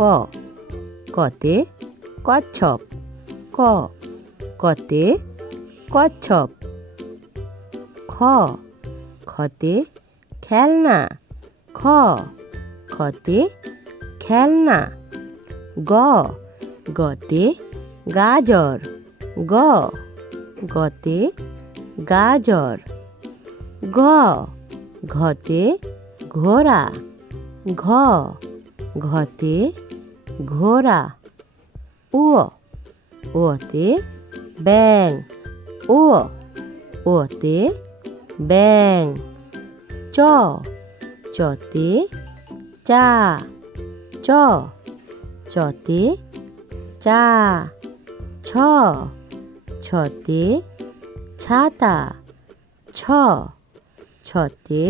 ক কতে কচ্ছপ ক কতে কচ্ছপ খ খতে খেলনা খ খতে খেলনা গ গতে গাজর গ গতে গাজর ঘ ঘতে ঘোড়া ঘ ঘতে ঘোড়া উ ওতে ব্যাং উ ওতে ব্যাং চ চতে চা চ চতে চা ছ ছতে ছাতা ছ ছতে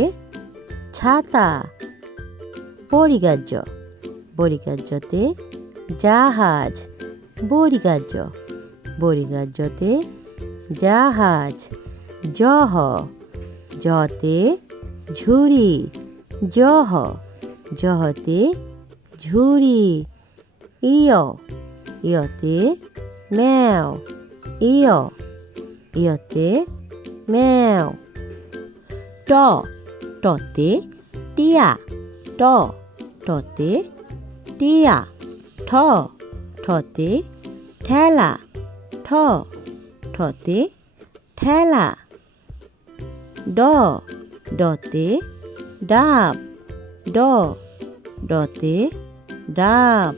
ছাতা বরিগার্য বরিগার্যতে জাহাজ বরিগার্য বরিগার্যতে জাহাজ জহ জতে ঝুড়ি জহ জহতে ঝুড়ি ইয় ইয়তে ম্যাও ইয় ইয়তে ম্যাও ট টতে টিয়া ট টতে টিয়া ঠ ঠতে ঠেলা ঠ ঠতে ঠেলা ড ডতে ডাব ড ডতে ডাব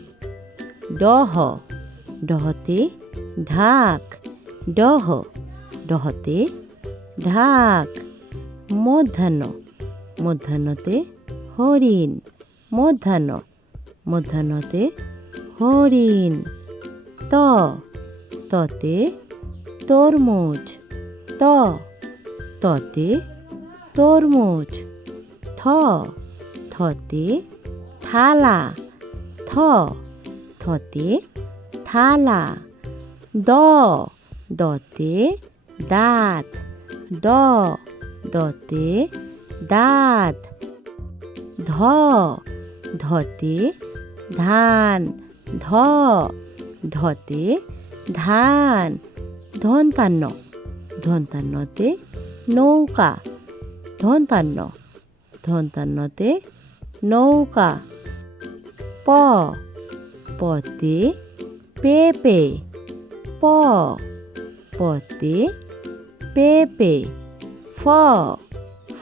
ডহ ডহতে ঢাক ডহ ডহতে ঢাক মধ্যাহ্ন মধ্যাহ্নতে হরিণ মধ্যাহ্ন মধ্যাহ্নতে হরিণ ত ততে তরমুজ ত ততে তরমুজ থ থতে থালা থ থতে থালা দ দতে দাঁত দ দতে দাঁত ধ ধতে ধান ধ ধতে ধান ধন্তান্ন ধন্তান্নতে নৌকা ধন্তান্ন ধন্তান্নতে নৌকা প পতে পেঁপে প পতে পেঁপে ফ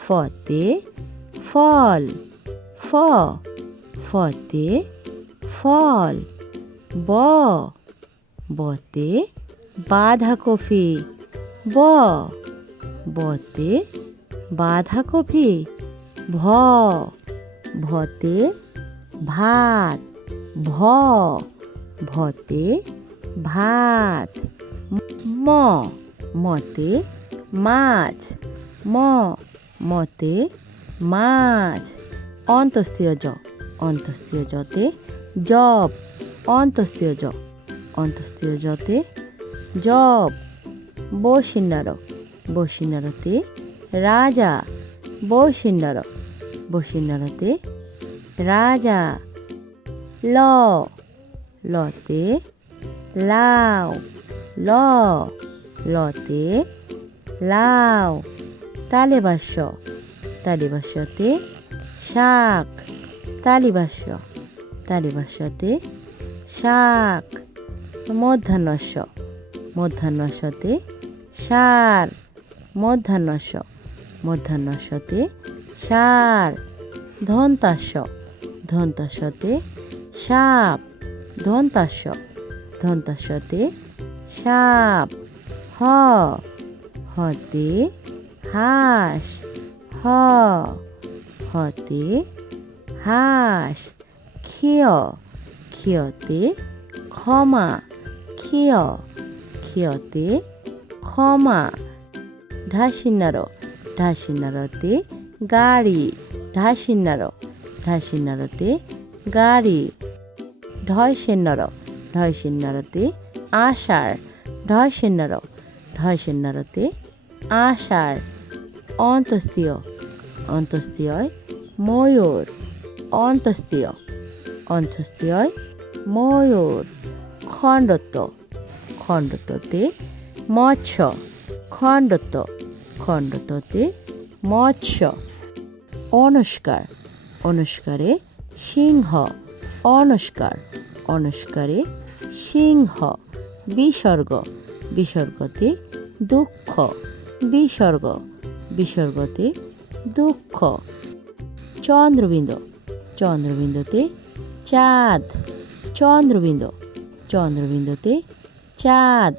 ফতে ফল ফ ফতে ফল ব বতে বাঁধাকপি ব বতে বাঁধাকপি ভ ভতে ভাত ভ ভতে ভাত ম মতে মাছ ম মতে মাছ অন্তস্তীয় জ অন্তস্তীয় জতে জব অন্তস্তীয় জ অন্তস্তীয় জতে জব বসিন্নার বসিন্নারতে রাজা বসিন্নার বসিন্নারতে রাজা ল লতে লাউ ল লতে লাউ তালেবাস্য তালিবাস্যতে শাক তালিবাস্য তালিবাস্যতে শাক মধ্যাহ্নস্য মধ্যাহ্নস্যতে সার মধ্যাহ্নস্য মধ্যাহ্নস্যতে সার ধন্তাস্য ধন্তাস্যতে সাপ ধন্তাস্য ধন্তাস্যতে সাপ হ হতে হাঁস হ হতে হাঁস ক্ষিয় ক্ষিয়তে ক্ষমা ক্ষিয় ক্ষিয়তে ক্ষমা ঢাসিন্নার ঢাসিন্নারতে গাড়ি ঢাসিন্নার ঢাসিন্নারতে গাড়ি ঢয়সিন্নর ঢয়সিন্নরতে আষাঢ় ঢয়সিন্নর ঢয়সিন্নরতে আষাঢ় অন্তস্তীয় অন্তস্তীয় ময়ূর অন্তস্তীয় অন্তস্তীয় ময়ূর। খণ্ডত্ব, খণ্ডত্বতে মৎস্য। খণ্ডত্ব, খণ্ডত্বতে মৎস্য। অনুষ্কার, অনুষ্কারে সিংহ। অনুষ্কার, অনুষ্কারে সিংহ। বিসর্গ, বিসর্গতে দুঃখ। বিসর্গ, বিসর্গতে দুঃখ। চন্দ্রবিন্দু, চন্দ্রবিন্দুতে চাঁদ। চন্দ্রবিন্দু, চন্দ্রবিন্দুতে চাঁদ।